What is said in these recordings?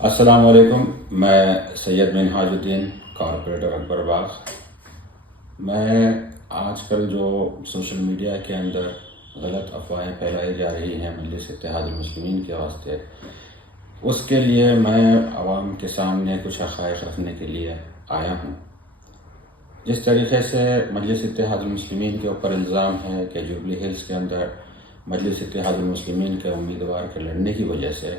السلام علیکم. میں سید منہاج الدین کارپوریٹر اکبر باغ. میں آج کل جو سوشل میڈیا کے اندر غلط افواہیں پھیلائی جا رہی ہیں مجلس اتحاد المسلمین کے واسطے، اس کے لیے میں عوام کے سامنے کچھ حقائق رکھنے کے لیے آیا ہوں. جس طریقے سے مجلس اتحاد المسلمین کے اوپر الزام ہے کہ جوبلی ہلز کے اندر مجلس اتحاد المسلمین کے امیدوار کے لڑنے کی وجہ سے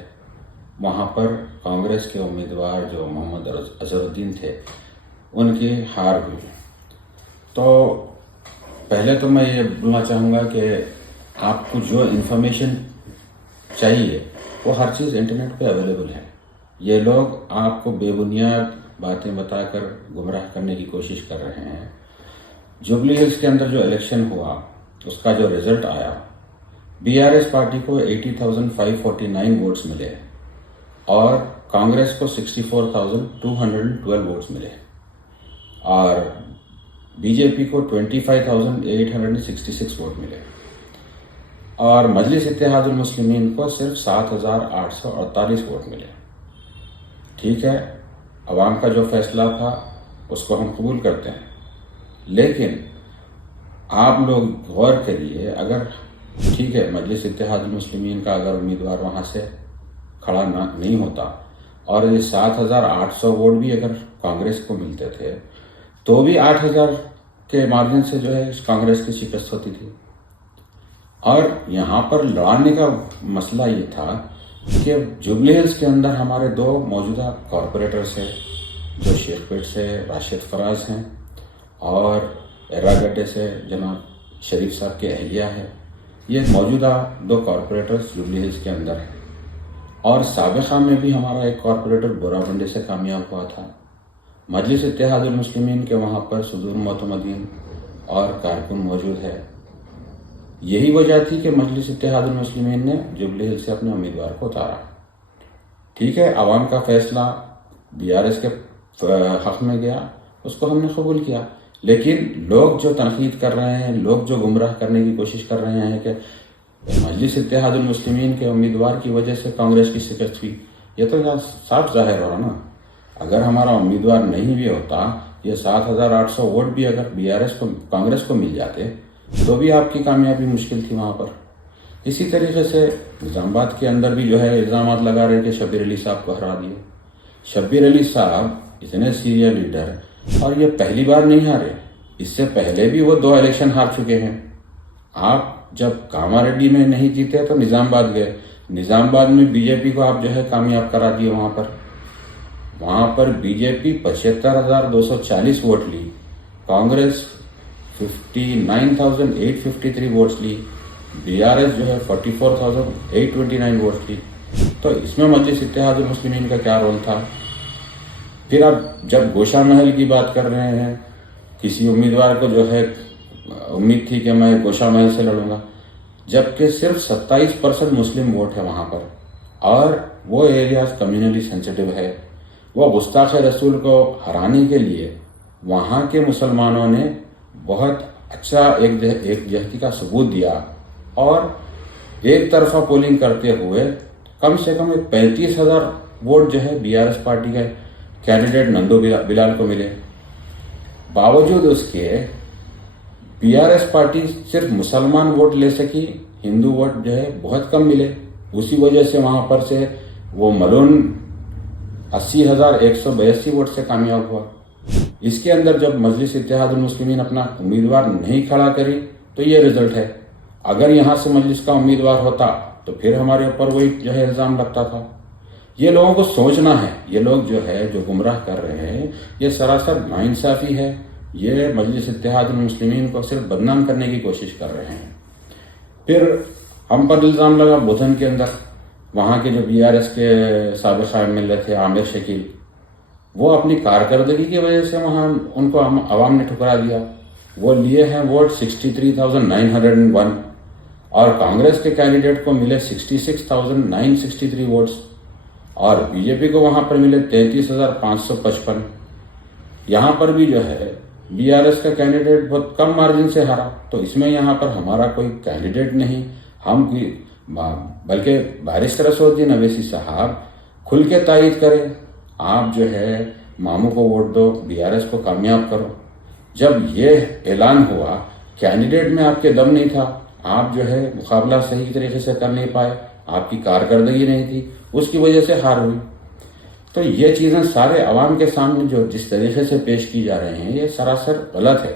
وہاں پر کانگریس کے امیدوار جو محمد اظہر الدین تھے ان کی ہار ہوئی. تو پہلے تو میں یہ بولنا چاہوں گا کہ آپ کو جو انفارمیشن چاہیے وہ ہر چیز انٹرنیٹ پہ اویلیبل ہے. یہ لوگ آپ کو بے بنیاد باتیں بتا کر گمراہ کرنے کی کوشش کر رہے ہیں. جوبلی ہلز کے اندر جو الیکشن ہوا اس کا جو رزلٹ آیا، BRS پارٹی کو 80,549 ووٹس ملے اور کانگریس کو 64,212 ووٹس ملے اور BJP کو 25,866 ووٹ ملے اور مجلس اتحاد المسلمین کو صرف 7,848 ووٹ ملے. ٹھیک ہے، عوام کا جو فیصلہ تھا اس کو ہم قبول کرتے ہیں، لیکن آپ لوگ غور کریے، اگر ٹھیک ہے مجلس اتحاد المسلمین کا اگر امیدوار وہاں سے کھڑا نہیں ہوتا اور یہ 7,800 ووٹ بھی اگر کانگریس کو ملتے تھے تو بھی 8,000 کے مارجن سے جو ہے کانگریس کی شکست ہوتی تھی. اور یہاں پر لڑانے کا مسئلہ یہ تھا کہ جوبلی ہلز کے اندر ہمارے دو موجودہ کارپوریٹرز ہیں جو شیخ پیٹ سے راشد فراز ہیں اور ایراگڈے سے جناب شریف صاحب کے اہلیہ ہے. یہ موجودہ دو کارپوریٹرز جوبلی ہلز کے اندر ہیں اور سابقہ میں بھی ہمارا ایک کارپوریٹر بورا بنڈے سے کامیاب ہوا تھا. مجلس اتحاد المسلمین کے وہاں پر صدور معتمدین اور کارکن موجود ہے. یہی وجہ تھی کہ مجلس اتحاد المسلمین نے جوبلی ہلز سے اپنے امیدوار کو اتارا. ٹھیک ہے، عوام کا فیصلہ BRS کے حق میں گیا، اس کو ہم نے قبول کیا. لیکن لوگ جو تنقید کر رہے ہیں، لوگ جو گمراہ کرنے کی کوشش کر رہے ہیں کہ مجلس اتحاد المسلمین کے امیدوار کی وجہ سے کانگریس کی شکست ہوئی، یہ تو صاف ظاہر ہو رہا نا. اگر ہمارا امیدوار نہیں بھی ہوتا، یہ 7,800 ووٹ بھی اگر BRS کو کانگریس کو مل جاتے تو بھی آپ کی کامیابی مشکل تھی وہاں پر. اسی طریقے سے نظام آباد کے اندر بھی جو ہے الزامات لگا رہے کہ شبیر علی صاحب کو ہرا دیے. شبیر علی صاحب اتنے سینئر لیڈر اور یہ پہلی بار نہیں ہارے، اس سے پہلے بھی وہ 2 الیکشن ہار چکے ہیں. آپ جب کاما ریڈی میں نہیں جیتے تو نظام آباد گئے، نظام آباد میں BJP کو آپ جو ہے کامیاب کرا دیے. وہاں پر BJP 75,240 ووٹ لی، کانگریس 59,853 ووٹس لی، BRS جو ہے 44,829 ووٹس لی. تو اس میں مجلس اتحاد المسلمین کا کیا رول تھا؟ پھر اب جب گوشہ محل کی بات کر رہے ہیں، کسی امیدوار کو جو ہے امید تھی کہ میں گوشہ محل سے لڑوں گا، جبکہ صرف 27% مسلم ووٹ ہے وہاں پر اور وہ ایریاز کمیونلی سینسٹیو ہے. وہ گستاخ رسول کو ہرانے کے لیے وہاں کے مسلمانوں نے بہت اچھا ایک جہتی کا ثبوت دیا اور ایک طرفہ پولنگ کرتے ہوئے کم سے کم 35,000 ووٹ جو ہے BRS پارٹی کے کینڈیڈیٹ نندو بلال کو ملے. باوجود اس کے BRS پارٹی صرف مسلمان ووٹ لے سکی، ہندو ووٹ جو ہے بہت کم ملے. اسی وجہ سے وہاں پر سے وہ ملون 80,182 ووٹ سے کامیاب ہوا. اس کے اندر جب مجلس اتحاد المسلمین اپنا امیدوار نہیں کھڑا کری تو یہ رزلٹ ہے. اگر یہاں سے مجلس کا امیدوار ہوتا تو پھر ہمارے اوپر وہی جو ہے الزام لگتا تھا. یہ لوگوں کو سوچنا ہے، یہ لوگ جو ہے جو گمراہ کر رہے ہیں یہ سراسر ناانصافی ہے. یہ مجلس اتحاد المسلمین کو صرف بدنام کرنے کی کوشش کر رہے ہیں. پھر ہم پر الزام لگا بدھن کے اندر وہاں کے جو BRS کے سابق MLA تھے عامر شکیل، وہ اپنی کارکردگی کی وجہ سے وہاں ان کو عوام نے ٹھکرا دیا. وہ لیے ہیں ووٹ 63,901 اور کانگریس کے کینڈیڈیٹ کو ملے 66,963 ووٹس اور BJP کو وہاں پر ملے 33,555. یہاں پر بھی جو ہے BRS کا کینڈیڈیٹ بہت کم مارجن سے ہارا. تو اس میں یہاں پر ہمارا کوئی کینڈیڈیٹ نہیں، ہم کوئی بلکہ بارسٹر اسد الدین اویسی صاحب کھل کے تائید کریں. آپ جو ہے ماموں کو ووٹ دو, BRS کو کامیاب کرو. جب یہ اعلان ہوا, کینڈیڈیٹ میں آپ کے دم نہیں تھا, آپ جو ہے مقابلہ صحیح طریقے سے کر نہیں پائے, آپ کی کارکردگی نہیں تھی, اس کی وجہ سے ہار ہوئی. تو یہ چیزیں سارے عوام کے سامنے جو جس طریقے سے پیش کی جا رہے ہیں, یہ سراسر غلط ہے.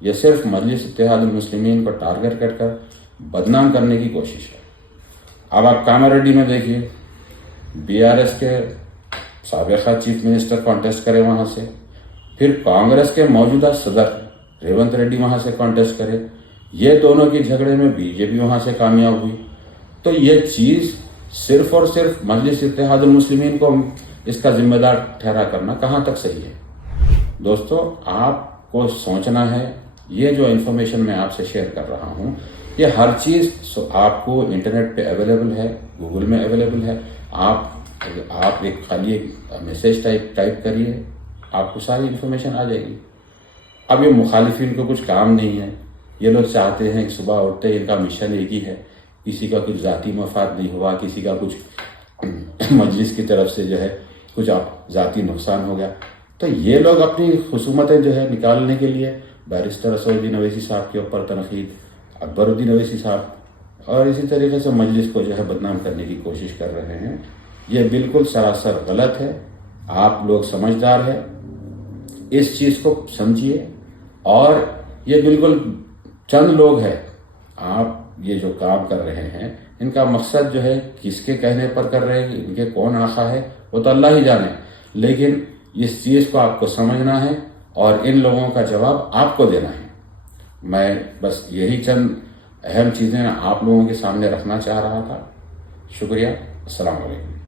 یہ صرف مجلس اتحاد المسلمین کو ٹارگٹ کر بدنام کرنے کی کوشش ہے. اب آپ کاماریڈی میں دیکھیے, BRS کے سابقہ چیف منسٹر کانٹیسٹ کرے وہاں سے, پھر کانگریس کے موجودہ صدر ریونت ریڈی وہاں سے کانٹیسٹ کرے, یہ دونوں کے جھگڑے میں BJP وہاں سے کامیاب ہوئی. تو یہ چیز صرف اور صرف مجلس اتحاد المسلمین کو اس کا ذمہ دار ٹھہرا کرنا کہاں تک صحیح ہے؟ دوستو, آپ کو سوچنا ہے. یہ جو انفارمیشن میں آپ سے شیئر کر رہا ہوں, یہ ہر چیز آپ کو انٹرنیٹ پہ اویلیبل ہے, گوگل میں اویلیبل ہے. آپ ایک خالی ایک میسیج ٹائپ کریے, آپ کو ساری انفارمیشن آ جائے گی. اب یہ مخالفین کو کچھ کام نہیں ہے, یہ لوگ چاہتے ہیں کہ صبح اٹھتے ان کا مشن ایک ہی ہے, کسی کا کچھ ذاتی مفاد نہیں ہوا, کسی کا کچھ مجلس کی طرف سے جو ہے کچھ ذاتی نقصان ہو گیا. تو یہ لوگ اپنی خصومتیں جو ہے نکالنے کے لیے بیرسٹر اسد الدین اویسی صاحب کے اوپر تنقید, اکبر الدین اویسی صاحب اور اسی طریقے سے مجلس کو جو ہے بدنام کرنے کی کوشش کر رہے ہیں. یہ بالکل سراسر غلط ہے. آپ لوگ سمجھدار ہیں, اس چیز کو سمجھیے. اور یہ بالکل چند لوگ ہیں, آپ یہ جو کام کر رہے ہیں ان کا مقصد جو ہے کس کے کہنے پر کر رہے ہیں, ان کے کون آقا ہے وہ تو اللہ ہی جانے, لیکن اس چیز کو آپ کو سمجھنا ہے اور ان لوگوں کا جواب آپ کو دینا ہے. میں بس یہی چند اہم چیزیں آپ لوگوں کے سامنے رکھنا چاہ رہا تھا. شکریہ. السلام علیکم.